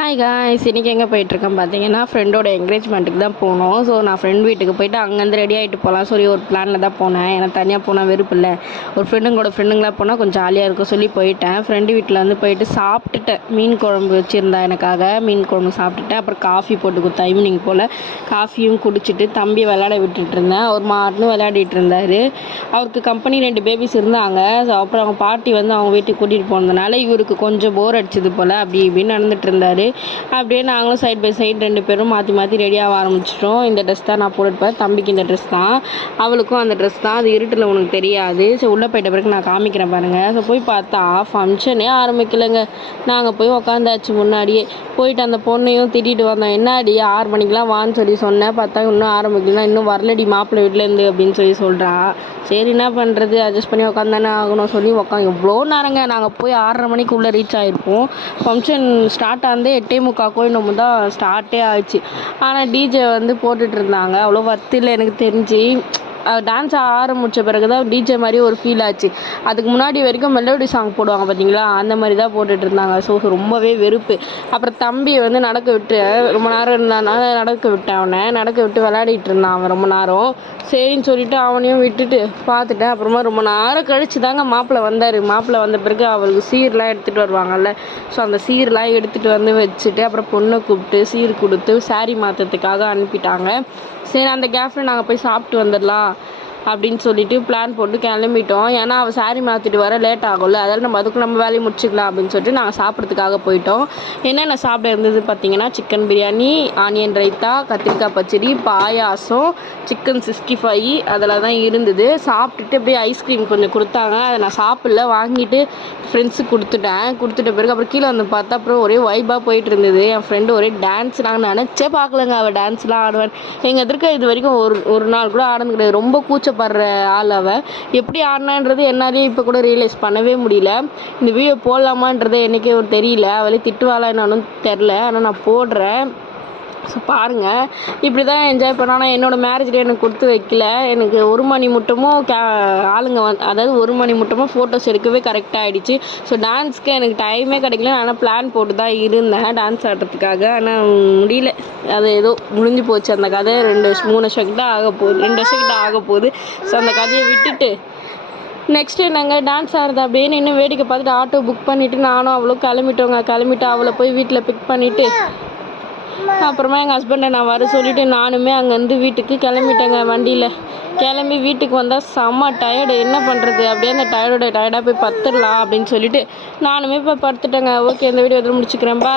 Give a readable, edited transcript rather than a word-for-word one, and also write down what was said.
Hi guys, இன்றைக்கி எங்கே போயிட்டுருக்கேன் பார்த்தீங்கன்னா ஃப்ரெண்டோட என்கரேஜ்மெண்ட்டுக்கு தான் போனோம். ஸோ நான் ஃப்ரெண்ட் வீட்டுக்கு போயிட்டு அங்கேருந்து ரெடி ஆகிட்டு போகலாம் சொல்லி ஒரு பிளானில் தான் போனேன். எனக்கு தனியாக போனால் வெறுப்பு இல்லை, ஒரு ஃப்ரெண்டுங்களாக போனால் கொஞ்சம் ஜாலியாக இருக்கும் சொல்லி போயிட்டேன். ஃப்ரெண்டு வீட்டில் வந்து போயிட்டு சாப்பிட்டுட்டேன். மீன் குழம்பு வச்சுருந்தா எனக்காக மீன் குழம்பு சாப்பிட்டுட்டேன். அப்புறம் காஃபி போட்டு கொடுத்தா ஈவினிங் போல் காஃபியும் குடிச்சிட்டு தம்பியை விளையாட விட்டுட்டு இருந்தேன். அவர் மாட்டுன்னு விளையாடிட்டு இருந்தார். அவருக்கு கம்பெனி 2 பேபிஸ் இருந்தாங்க. ஸோ அப்புறம் அவங்க பாட்டி வந்து அவங்க வீட்டுக்கு கூட்டிகிட்டு போனதுனால இவருக்கு கொஞ்சம் போர் அடிச்சது போல் அப்படி இப்படின்னு நடந்துட்டு இருந்தார். அப்படியே நாங்களும் சைட் பை சைட் 2 பேரும் மாற்றி மாற்றி ரெடியாக ஆரம்பிச்சிட்டோம். இந்த ட்ரெஸ் தான் நான் போட்டுப்பேன், தம்பிக்கு இந்த ட்ரெஸ் தான், அவளுக்கும் அந்த ட்ரெஸ் தான். அது இருட்டில் உனக்கு தெரியாது. ஸோ உள்ளே போயிட்ட பிறகு நான் காமிக்கிறேன் பாருங்கள். ஸோ போய் பார்த்தா ஃபங்க்ஷனே ஆரம்பிக்கலைங்க. நாங்கள் போய் உக்காந்தாச்சு. முன்னாடியே போயிட்டு அந்த பொண்ணையும் திட்டிகிட்டு வந்தோம். என்னாடி 6 மணிக்கெலாம் வான்னு சொல்லி சொன்னேன், பார்த்தா இன்னும் ஆரம்பிக்கலாம், இன்னும் வரலடி மாப்பிள்ளை வீட்டிலேருந்து அப்படின்னு சொல்கிறா. சரி என்ன பண்ணுறது, அட்ஜஸ்ட் பண்ணி உட்காந்தானே ஆகணும் சொல்லி எவ்வளோ நேரங்க. நாங்கள் போய் 6:30 மணிக்குள்ளே ரீச் ஆகிருப்போம். ஃபங்க்ஷன் ஸ்டார்ட் ஆனது 8:45 இன்னமும் தான் ஸ்டார்ட்டே ஆச்சு. ஆனால் டிஜே வந்து போட்டுட்டு இருந்தாங்க. அவ்வளோ வர்த்து இல்லை எனக்கு தெரிஞ்சு. டான்ஸ் ஆரம்பித்த பிறகு தான் டிஜே மாதிரி ஒரு ஃபீல் ஆச்சு. அதுக்கு முன்னாடி வரைக்கும் மெலோடி சாங் போடுவாங்க பார்த்தீங்களா, அந்த மாதிரி தான் போட்டுட்டு இருந்தாங்க. ஸோ ரொம்பவே வெறுப்பு. அப்புறம் தம்பியை வந்து நடக்க விட்டு ரொம்ப நேரம் இருந்தானால நடக்க விட்டு விளையாடிட்டு இருந்தான் அவன் ரொம்ப நேரம். சரின்னு சொல்லிட்டு அவனையும் விட்டுட்டு பார்த்துட்டேன். அப்புறமா ரொம்ப நேரம் கழிச்சு தாங்க மாப்பிள்ளை வந்தார். மாப்பிள்ளை வந்த பிறகு அவருக்கு சீர்லாம் எடுத்துகிட்டு வருவாங்கல்ல, ஸோ அந்த சீர்லாம் எடுத்துகிட்டு வந்து வச்சுட்டு அப்புறம் பொண்ணை கூப்பிட்டு சீர் கொடுத்து சாரி மாற்றத்துக்காக அனுப்பிட்டாங்க. சரி அந்த கேப்பில் நாங்கள் போய் சாப்பிட்டு வந்துடலாம் அப்படின்னு சொல்லிட்டு பிளான் போட்டு கிளம்பிட்டோம். ஏன்னா அவள் சாரி மாற்றிட்டு வர லேட் ஆகும்ல, அதால் நம்ம வேலையை முடிச்சுக்கலாம் அப்படின்னு சொல்லிட்டு நாங்கள் சாப்பிட்றதுக்காக போயிட்டோம். என்னென்ன சாப்பிட இருந்தது பார்த்தீங்கன்னா, சிக்கன் பிரியாணி, ஆனியன் ரைத்தா, கத்திரிக்காய் பச்சடி, பாயாசம், சிக்கன் 65 அதெல்லாம் தான் இருந்தது. சாப்பிட்டுட்டு அப்படியே ஐஸ்கிரீம் கொஞ்சம் கொடுத்தாங்க. அதை நான் சாப்பிடல, வாங்கிட்டு ஃப்ரெண்ட்ஸுக்கு கொடுத்துட்ட பிறகு அப்புறம் கீழே வந்து பார்த்தா அப்புறம் ஒரே வைபாக போயிட்டு இருந்தது. என் ஃப்ரெண்டு ஒரே டான்ஸ், நாங்கள் நினச்சே பார்க்கலங்க அவள் டான்ஸ்லாம் ஆடுவேன். எங்கள் எதிர்க்க இது வரைக்கும் ஒரு நாள் கூட ஆடுனது கிடையாது. ரொம்ப கூச்சப்படுற ஆள் அவள். எப்படி ஆடினான்றது என்னாலே இப்போ கூட ரியலைஸ் பண்ணவே முடியல. இந்த வீடியோ போடலாமான்றதை எனக்கே தெரியல. அவளே திட்டுவாளா என்னன்னு தெரில, ஆனால் நான் போடுறேன். ஸோ பாருங்கள், இப்படி தான் என்ஜாய் பண்ண. ஆனால் என்னோடய மேரேஜ் டே எனக்கு கொடுத்து வைக்கல. எனக்கு 1 மணி மட்டுமும் ஆளுங்க அதாவது 1 மணி மட்டுமும் ஃபோட்டோஸ் எடுக்கவே கரெக்டாக ஆகிடுச்சு. ஸோ டான்ஸ்க்கு எனக்கு டைமே கிடைக்கல. ஆனால் பிளான் போட்டு தான் இருந்தேன் டான்ஸ் ஆடுறதுக்காக, ஆனால் முடியல. அது ஏதோ முடிஞ்சு போச்சு அந்த கதை. 2-3 வருஷம் கிட்ட ஆக போகுது. ஸோ அந்த கதையை விட்டுட்டு நெக்ஸ்ட் என்னங்க டான்ஸ் ஆடுறது அப்படியே நின்று வேடிக்கை பார்த்துட்டு ஆட்டோ புக் பண்ணிவிட்டு நானும் அவளும் கிளம்பிட்டு அவளை போய் வீட்டில் பிக் பண்ணிவிட்டு அப்புறமா எங்கள் ஹஸ்பண்டை நான் வர சொல்லிவிட்டு நானுமே அங்கேருந்து வீட்டுக்கு கிளம்பிட்டேங்க. வண்டியில் கிளம்பி வீட்டுக்கு வந்தால் செம்ம டயர்டு. என்ன பண்ணுறது, அப்படியே அந்த டயர்டாக போய் படுத்துடலாம் அப்படின்னு சொல்லிட்டு நானுமே போய் படுத்துட்டேங்க. ஓகே, இந்த வீடியோ முடிச்சுக்கிறேன். பா.